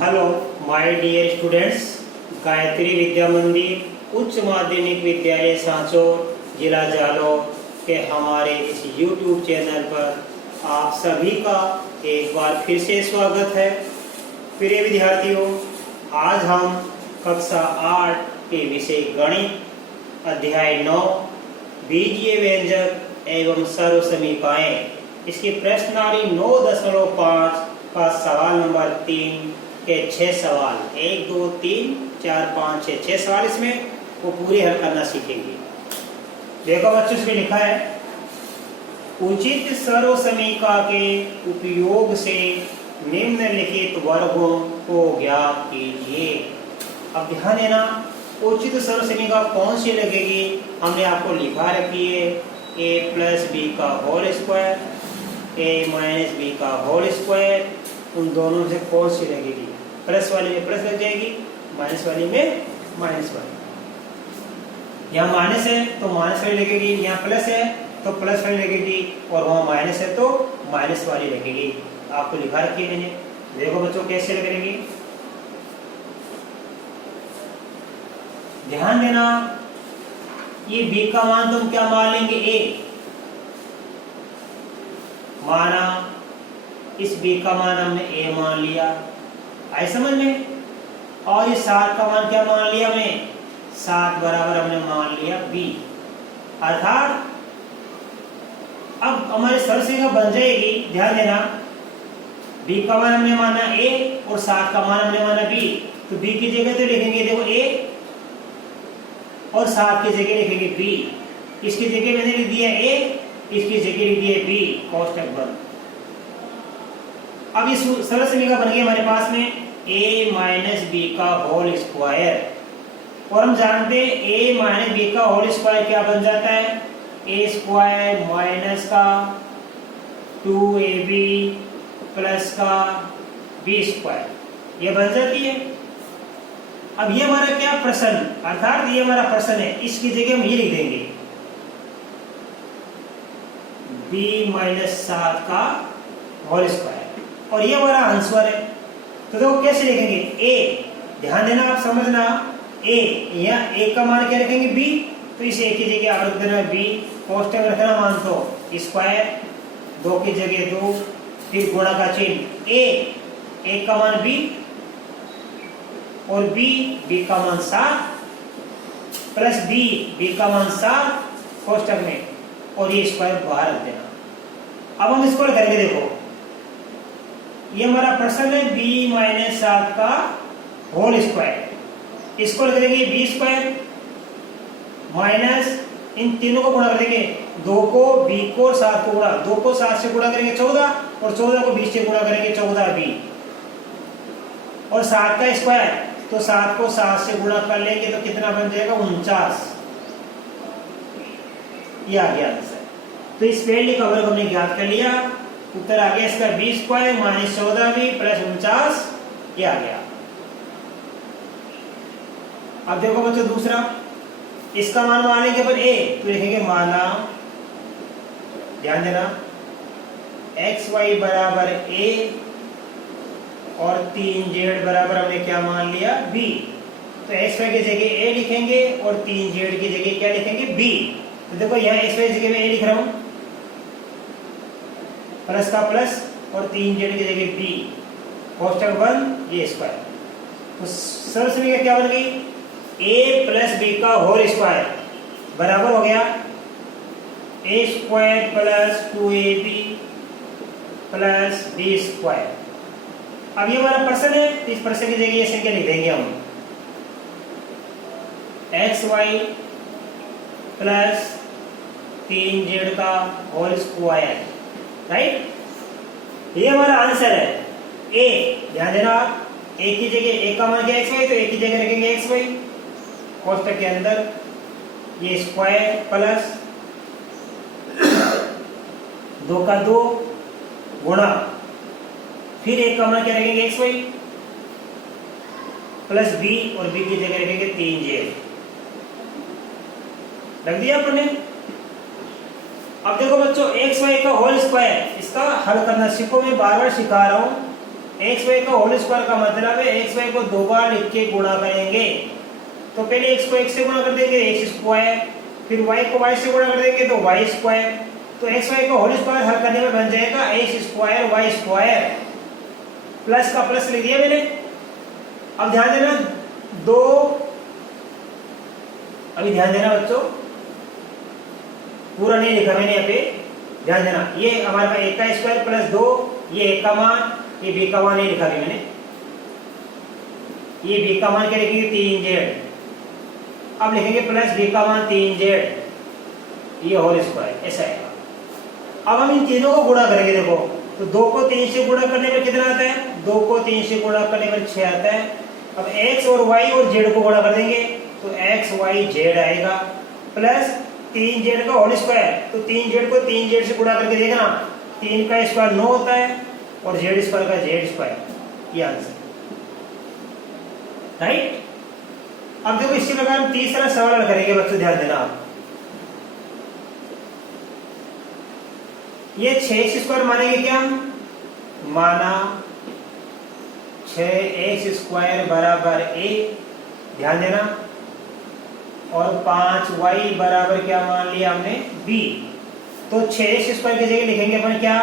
Hello my dear students, Gayatri Vidya Mandir उच्च माध्यमिक विद्यालय सांचौर जिला जालौर के हमारे इस YouTube चैनल पर आप सभी का एक बार फिर से स्वागत है। प्रिय विद्यार्थियों, आज हम कक्षा 8 के विषय गणित अध्याय 9 बीजीय व्यंजक एवं सर्वसमीकाएं इसकी प्रश्नावली 9.5 का सवाल नंबर 3 के 6 सवाल 1, 2, 3, 4, 5, 6 सवाल इसमें वो पूरे हल करना सीखेंगे। देखो बच्चों, इसमें लिखा है उचित सर्वसमीका के उपयोग से निम्नलिखित वर्गों को ज्ञात कीजिए। अब ध्यान देना, उचित सर्वसमीका कौन सी लगेगी हमने आपको लिखा रखी है। a प्लस बी का whole square, a minus b का होल स्क्वायर, उन दोनों से कौन सी लगेगी? प्लस वाली में प्लस लग जाएगी, माइनस वाली में माइनस वाली। यहाँ माइनस है तो माइनस वाली लगेगी, यहाँ प्लस है तो प्लस वाली लगेगी, और वहाँ माइनस है तो माइनस वाली लगेगी। आपको लिखा रखी है मैंने। देखो बच्चों कैसे लगेगी, ध्यान देना। ये b का मान तुम क्या मान लेंगे? a माना, इस b का मान हमने a मान लिया, आए समझ में। और ये 7 का मान क्या मान लिया हमने? 7 बराबर हमने मान लिया b। अर्थात अब हमारी सर्वसमीका बन जाएगी। ध्यान देना, b का मान हमने माना a और 7 का मान हमने माना b, तो b की जगह तो लिखेंगे देखो a और 7 की जगह लिखेंगे b। इसकी जगह मैंने लिख दिया a, इसकी जगह लिख दिया b, कोष्टक बंद। अब इस सर्वसमीका बन गई हमारे पास में a माइनस बी का होल स्क्वायर, और हम जानते हैं a माइनस बी का होल स्क्वायर क्या बन जाता है? a स्क्वायर माइनस का 2ab प्लस का b स्क्वायर, ये बन जाती है। अब ये हमारा क्या प्रश्न, अर्थात ये हमारा प्रश्न है, इसकी जगह हम ये लिख देंगे b माइनस 7 का होल स्क्वायर, और ये हमारा आंसर है। तो देखो कैसे लिखेंगे a, ध्यान देना आप समझना, a यहाँ a का मान क्या रखेंगे? b, तो इसे a की जगह आप रख देना b, कोष्टक रखना मान तो स्क्वायर, 2 की जगह 2, फिर गुणा का चिन्ह a का मान b और b का मान 7 प्लस b का मान 7 कोष्टक में, और ये स्क्वायर बाहर रख देना। अब हम इसको करेंगे, देखो ये हमारा प्रश्न है b माइनस 7 का होल स्क्वायर, इसको लिख देंगे b स्क्वायर माइनस, इन तीनों को गुणा कर देंगे, 2 को b को और 7 को गुणा, 2 को 7 से गुणा करेंगे 14, और 14 को 20 से गुणा करेंगे 14b, और 7 का स्क्वायर, तो 7 को 7 से गुणा कर लेंगे तो कितना बन जाएगा? 49। ये आ गया आंसर। तो इस पहले का वर्ग हमने ज्ञात कर लिया, उत्तर आ गया इसका b square minus 14b plus 49, ये आ गया। अब देखो बच्चों दूसरा, इसका मान मान लेंगे पर a, तो लिखेंगे माना, ध्यान देना, xy बराबर a और 3z बराबर हमने क्या मान लिया? b। तो xy की जगह a लिखेंगे और 3z की जगह क्या लिखेंगे? b। तो देखो यहाँ xy की जगह में a लिख रहा हूं, प्लस का प्लस और 3z की जगह b, कोष्टक बंद, ये स्क्वायर। तो सर्वसमीका क्या बन गई? a प्लस b का होल स्क्वायर बराबर हो गया a square plus 2ab plus b square. अब ये हमारा प्रश्न है, तो इस प्रश्न की जगह ये संख्या लिख देंगे हम xy प्लस 3z का होल स्क्वायर, राइट। ये हमारा आंसर है a। ध्यान देना आप, a की जगह a का मान क्या xy, तो a की जगह रखेंगे xy, कोष्टक के अंदर ये स्क्वायर प्लस 2 का 2 गुणा, फिर एक का मान क्या रखेंगे? xy प्लस b, और b की जगह रखेंगे 3z, रख दिया आपने। अब देखो बच्चों, xy का होल स्क्वायर, इसका हल करना सीखो, मैं बार बार सिखा रहा हूं। एक्स वाई का होल स्क्वायर का मतलब है एक्स वाई को 2 बार लिख के गुणा करेंगे। तो पहले एक्स को एक्स से गुणा कर देंगे एक्स स्क्वायर, फिर वाई को वाई से गुणा कर देंगे तो वाई स्क्वायर। तो एक्स वाई का होल स्क्वायर हल करने में बन जाएगा x square y square. Plus का प्लस लिख दिया मैंने। अब ध्यान देना अभी ध्यान देना बच्चों, पूरा नहीं लिखा मैंने यहाँ पे, ध्यान देना। ये हमारे पास एक का स्क्वायर प्लस 2, ये एक का मान, ये बी का मान नहीं लिखा मैंने। ये बी का मान क्या लिखेंगे 3z। अब लिखेंगे प्लस बी का मान 3z, ये होल स्क्वायर, ऐसा आएगा। अब हम इन तीनों को गुणा करेंगे। देखो तो 2 को 3 से गुणा करने में कितना आता है, 2 को 3 से गुणा करने में 6 आता है। अब x और y और z को गुणा कर देंगे तो x y z आएगा, प्लस 3z का होल स्क्वायर। तो 3z को 3z से गुणा करके देखना, 3 का स्क्वायर 9 होता है और z स्क्वायर का z स्क्वायर, ये आंसर, राइट। अब देखो इसी प्रकार हम तीसरा सवाल करेंगे बच्चों, ध्यान देना आप। ये 6x स्क्वायर मानेंगे क्या, माना 6x स्क्वायर बराबर a, ध्यान देना। और 5y बराबर क्या मान लिया हमने b। तो 6x स्क्वायर की जगह लिखेंगे अपन क्या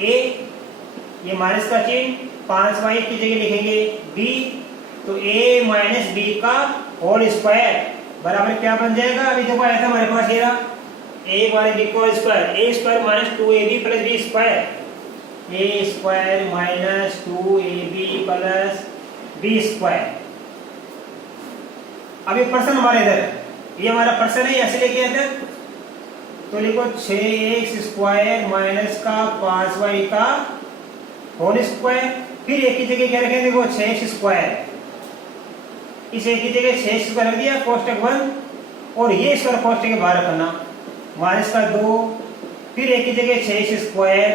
a, ये माइनस का चिन्ह, 5y की जगह लिखेंगे b। तो a माइनस b का होल स्क्वायर बराबर क्या बन जाएगा, अभी देखो आया था हमारे पास ये रहा a माइनस b का whole square, a square minus 2ab plus b square, a square minus 2ab plus b square. अब ये पर्सन हमारे इधर है, ये हमारा पर्सन है, ऐसे लेके आते हैं। तो लिखो 6x स्क्वायर माइनस का 5y का होल स्क्वायर, फिर एक की जगह क्या रखेंगे, देखो 6x स्क्वायर, इस एक की जगह 6x स्क्वायर रख दिया कोष्टक 1, और ये स्क्वायर कोष्टक के बाहर रखना, माइनस का 2, फिर एक की जगह 6x स्क्वायर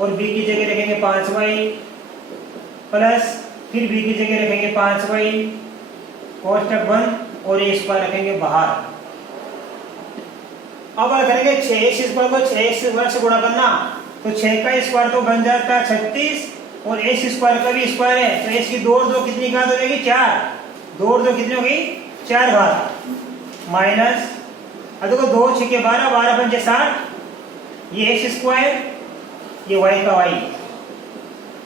और b की जगह रखेंगे 5y, प्लस फिर b की जगह रखेंगे 5y कोष्टक 1 और a स्क्वायर रखेंगे बाहर। अब अगर करेंगे 6x स्क्वायर को 6x स्क्वायर से गुणा करना, तो 6 का स्क्वायर तो बन जाता है 36 और x स्क्वायर का भी स्क्वायर है, तो x की 2 और 2 कितनी घात हो जाएगी 4, 2 और 2 कितनी होगी 4 घात, माइनस अब देखो 2 6 के 12, 12 पंजे 60, ये x स्क्वायर, ये y का y।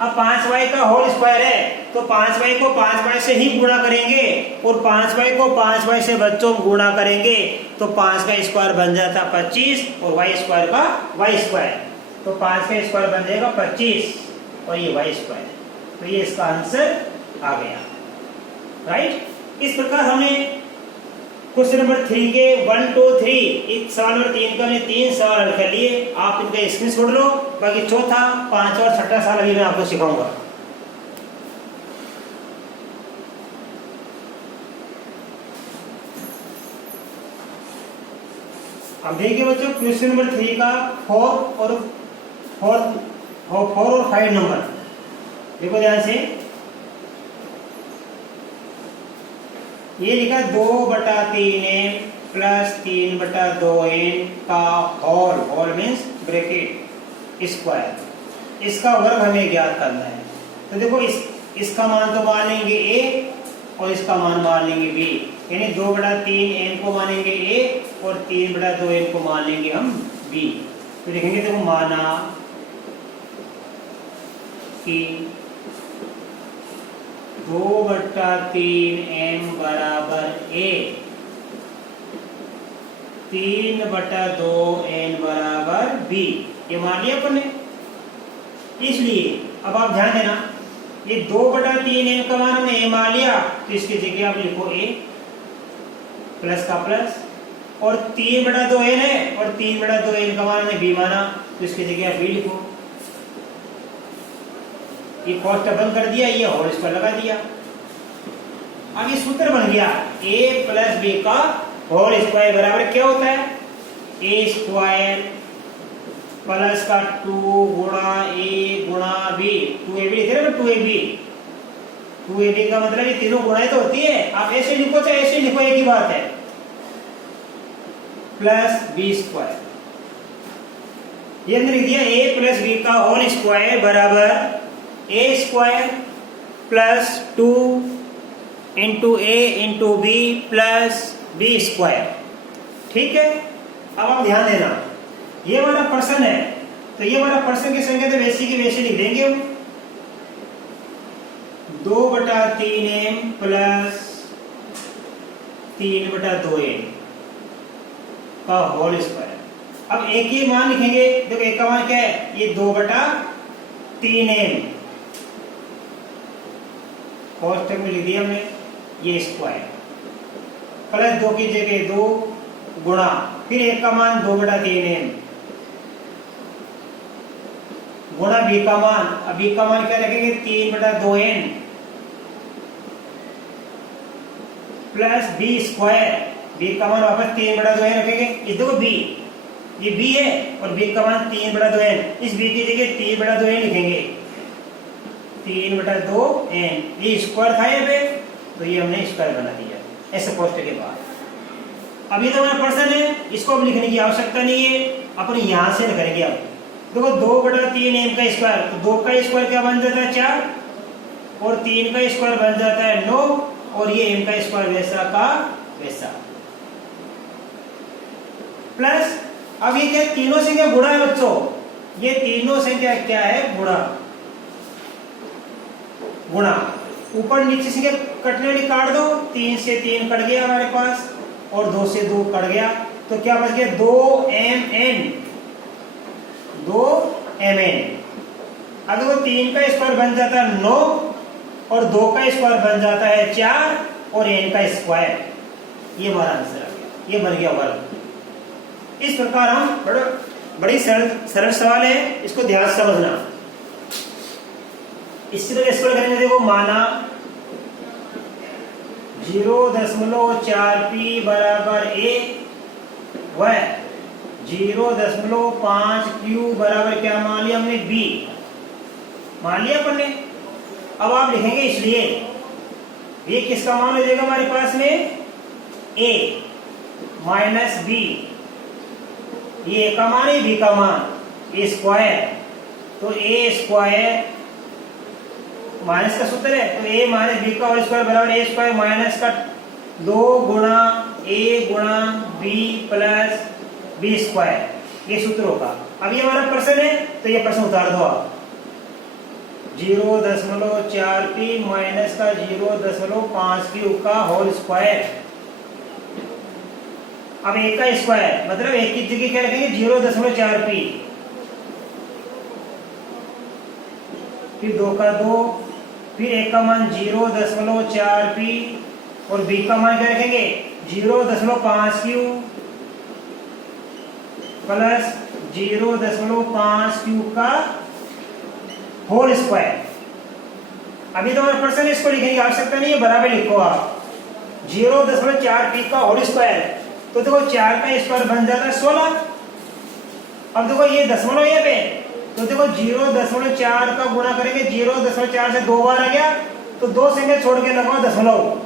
अब 5y का होल स्क्वायर है, तो 5y को 5y से ही गुणा करेंगे, और 5y को 5y से बच्चों गुणा करेंगे तो 5 का स्क्वायर बन जाता 25 और y स्क्वायर का y स्क्वायर, तो 5 का स्क्वायर बन जाएगा 25 और ये y स्क्वायर। तो ये इसका आंसर आ गया, राइट। इस प्रकार हमने क्वेश्चन नंबर 3 के 1 2 3 इस सवाल नंबर 3 का हमने 3 सवाल हल कर लिए। आप इनका स्क्रीनशॉट लो, बाकी चौथा 5 और 6ठा सवाल अभी मैं आपको सिखाऊंगा। अब देखिए बच्चों क्वेश्चन नंबर 3 का 4 और 5 नंबर देखो ध्यान से। ये लिखा 2/3n प्लस 3/2n का होल मीन्स ब्रैकेट स्क्वायर, इसका वर्ग हमें ज्ञात करना है। तो देखो इसका मान तो मान लेंगे a और इसका मान मान लेंगे b, यानी 2/3n को मानेंगे a और 3/2n को मान लेंगे हम b। तो लिखेंगे देखो माना कि 2/3n बराबर a, 3/2n बराबर b, ये मान लिया अपन ने। इसलिए अब आप ध्यान देना, ये 2/3n का मान हमने a मान लिया, तो इसकी जगह आप लिखो a प्लस का प्लस, और 3/2n है और 3/2n का मान हमने b माना, तो इसकी जगह आप b लिखो। ये कोष्टक बंद कर दिया, ये होल स्क्वायर लगा दिया। अब ये सूत्र बन गया a प्लस b का होल स्क्वायर बराबर क्या होता है, a स्क्वायर प्लस का 2 गुणा a गुणा b, 2ab लिखे ना, 2ab का मतलब ये तीनों गुणाएं तो होती है, आप ऐसे लिखो चाहे ऐसे लिखो, एक ही बात है, प्लस b स्क्वायर। ये हमने लिख दिया a प्लस b का होल स्क्वायर बराबर A square plus 2 into A into B plus B square. ठीक है, अब आप ध्यान देना, ये हमारा पर्सन है, तो ये हमारा पर्सन की संख्या तो वैसी की वैसी लिख देंगे हम, 2/3m प्लस 3/2n का होल स्क्वायर। अब एक ही मान लिखेंगे, देखो एक का मान क्या है, ये 2/3m कोष्टक में लिख दिया हमने, ये स्क्वायर प्लस 2 की जगह 2 गुणा, फिर एक का मान 2/3m गुणा बी का मान, अब बी का मान क्या रखेंगे 3/2n plus B square, B का मान वापस 3/2n रखेंगे। इस देखो बी, ये बी है और बी का मान 3/2n, इस बी की जगह 3/2n लिखेंगे, 3/2n, ये स्क्वायर था यहाँ पे, तो ये हमने स्क्वायर बना दिया ऐसे कोष्टक के बाद। अभी तो हमारा पर्सन है, इसको अब लिखने की आवश्यकता नहीं है, अपन यहां से करेंगे। अब देखो 2/3m का स्क्वायर, तो 2 का स्क्वायर क्या बन जाता है 4, और 3 का स्क्वायर बन जाता है 9, और ये m का स्क्वायर वैसा का वैसा। प्लस अब ये क्या, तीनों संख्या गुणा है बच्चों, ये तीनों संख्या क्या है गुणा, गुणा ऊपर नीचे संख्या कटने वाली काट दो, 3 से 3 कट गया हमारे पास, और 2 से 2 कट गया, तो क्या बच गया 2mn, 2mn। अब देखो 3 का स्क्वायर बन जाता है 9, और 2 का स्क्वायर बन जाता है 4, और n का स्क्वायर, ये हमारा आंसर आ गया, ये बन गया वर्ग। इस प्रकार हम बड़ी सरल सवाल है, इसको ध्यान से समझना। इसी तरह स्क्वायर करेंगे, देखो माना 0.4p बराबर a व 0.5q बराबर क्या मान लिया हमने b, मान लिया अपन ने। अब आप लिखेंगे, इसलिए ये किसका मान हो जाएगा हमारे पास में a माइनस b, ये a का मान है, b का मान, a स्क्वायर, तो a स्क्वायर माइनस का सूत्र है, तो a माइनस बी का होल स्क्वायर बराबर a स्क्वायर माइनस का 2 गुणा a गुणा b प्लस b स्क्वायर, ये सूत्र होगा। अब ये हमारा पर्सन है, तो ये पर्सन उतार दो आप, 0.4p माइनस का 0.5q का होल स्क्वायर। अब एक का स्क्वायर मतलब एक की जगह क्या रखेंगे 0.4p, फिर 2 का 2, फिर एक का मान 0.4p, और b का मान क्या रखेंगे 0.5q प्लस 0.5q का होल स्क्वायर। अभी तो हमारे पर्सन इसको लिखने की आवश्यकता नहीं है, बराबर लिखो आप 0.4p का होल स्क्वायर, तो देखो 4 का स्क्वायर बन जाता है 16। अब देखो ये दशमलव यहाँ पे, तो देखो 0.4 का गुणा करेंगे, 0.4 से 2 बार आ गया, तो 2 संख्या छोड़ के लगाओ दशमलव,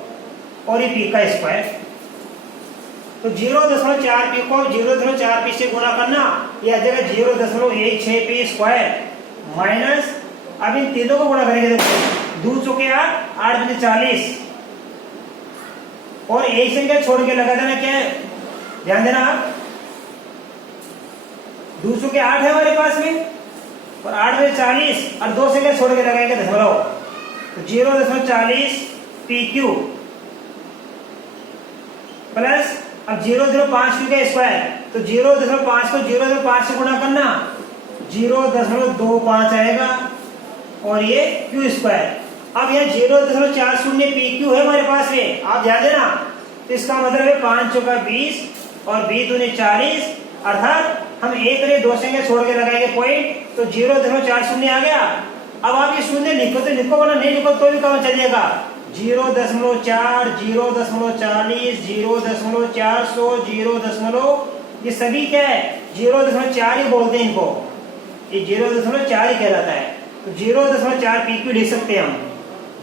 और ये p का स्क्वायर, तो 0.4p को 0.4p से गुणा करना, ये आ जाएगा 0.16p स्क्वायर माइनस, अब इन तीनों को गुणा करेंगे, देखो 2 चौके 8, 8 बजे 40, और एक संख्या छोड़ के लगा देना, क्या है ध्यान देना आप, 2 चौके 8 है हमारे पास में, और 8 बजे 40, और 2 संख्या छोड़ के लगाएंगे दशमलव, तो 0.40 PQ प्लस अब 0.5 का स्क्वायर, तो 0.5 को 0.5 से गुणा करना, 0.25 आएगा, और ये Q स्क्वायर। अब यह 0.40 PQ है हमारे पास में, आप ध्यान देना, तो इसका मतलब है 5 चौका 20 और 20 दूनी 40, अर्थात हम एक रे 2 संख्या छोड़ के लगाएंगे पॉइंट, तो 0.40 आ गया। अब आप ये शून्य लिखो तो लिखो, वरना नहीं लिखो तो भी काम चल जाएगा। 0.4, 0.40, 0.400, 0. ये सभी क्या है 0.4 ही बोलते हैं इनको, ये 0.4 ही कहलाता है। तो 0.4 PQ लिख सकते हैं हम,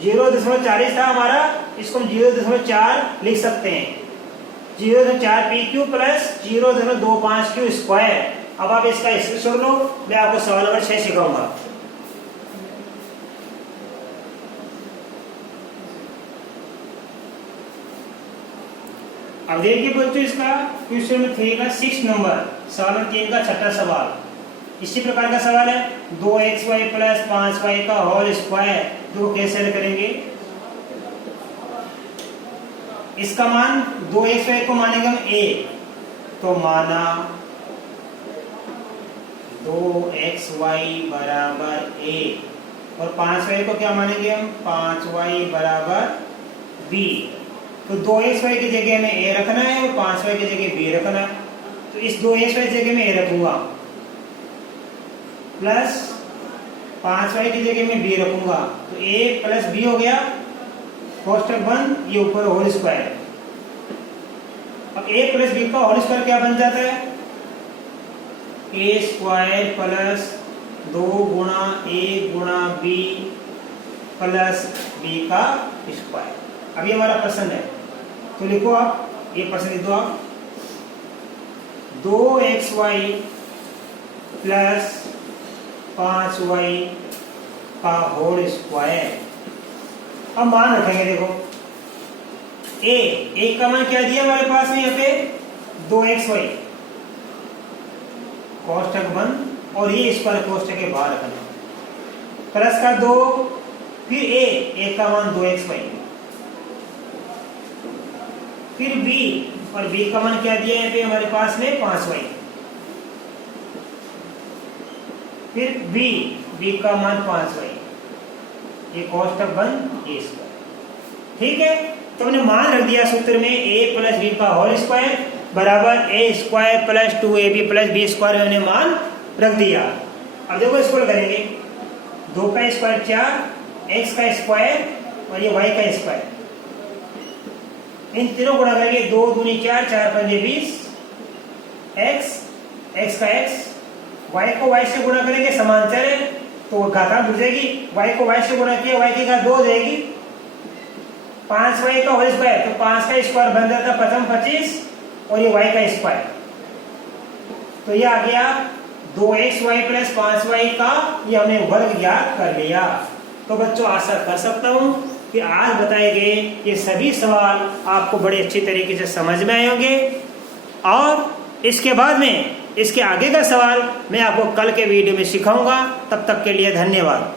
0.40 था हमारा, इसको हम 0.4 लिख सकते हैं, 0.4 PQ प्लस 0.25 Q स्क्वायर। अब आप इसका स्क्रीनशॉट लो, मैं आपको सवाल नंबर 6 सिखाऊंगा। अब देखिए बच्चों, इसका क्वेश्चन नंबर 3 का 6 नंबर सवाल 3 का छठा सवाल इसी प्रकार का सवाल है। 2xy प्लस 5y का होल स्क्वायर तो कैसे हल करेंगे? इसका मान 2xy को मानेंगे हम a, तो माना 2xy बराबर a, और 5y को क्या मानेंगे हम? 5y बराबर b। तो 2xy की जगह में a रखना है और 5y की जगह b रखना है। तो इस 2xy की जगह में a रखूंगा प्लस 5y की जगह में b रखूंगा, तो a प्लस b हो गया, कोष्टक बंद, ये ऊपर होल स्क्वायर। अब a प्लस b का होल स्क्वायर क्या बन जाता है? a स्क्वायर प्लस 2 गुणा a गुणा b प्लस b का स्क्वायर। अब ये हमारा प्रश्न है, तो लिखो आप, ये प्रश्न लिख दो आप, 2xy प्लस 5y का होल स्क्वायर। अब मान रखेंगे, देखो a का मान क्या दिया हमारे पास में यहाँ पे? 2xy, कोष्टक बंद, और ये स्क्वायर कोष्टक के बाहर रखना, प्लस का 2, फिर a का मान 2xy, फिर b, और b का मान क्या दिया यहाँ पे हमारे पास में? 5y, फिर b का मान 5y, ये कोष्टक बंद, ये स्क्वायर। ठीक है, तो हमने मान रख दिया सूत्र में a प्लस b का होल स्क्वायर बराबर a square plus 2ab plus b square, हमने मान रख दिया। अब देखो इसको करेंगे, 2 का स्क्वायर 4, x का स्क्वायर और ये y का स्क्वायर, इन तीनों गुणा करेंगे, 2 दूनी 4, 4 पंजे 20, x का x, y को y से गुणा करेंगे, समांतर है तो घातांक जुड़ जाएगी, y को y से गुणा किया, y की घात 2 हो जाएगी, 5y का होल स्क्वायर, तो 5 का स्क्वायर बन जाता प्रथम 25, और ये y का स्क्वायर, तो ये आ गया 2xy प्लस 5y का, ये हमने वर्ग ज्ञात कर लिया। तो बच्चों आशा कर सकता हूं कि आज बताए गए ये सभी सवाल आपको बड़े अच्छी तरीके से समझ में आए होंगे, और इसके बाद में इसके आगे का सवाल मैं आपको कल के वीडियो में सिखाऊंगा। तब तक के लिए धन्यवाद।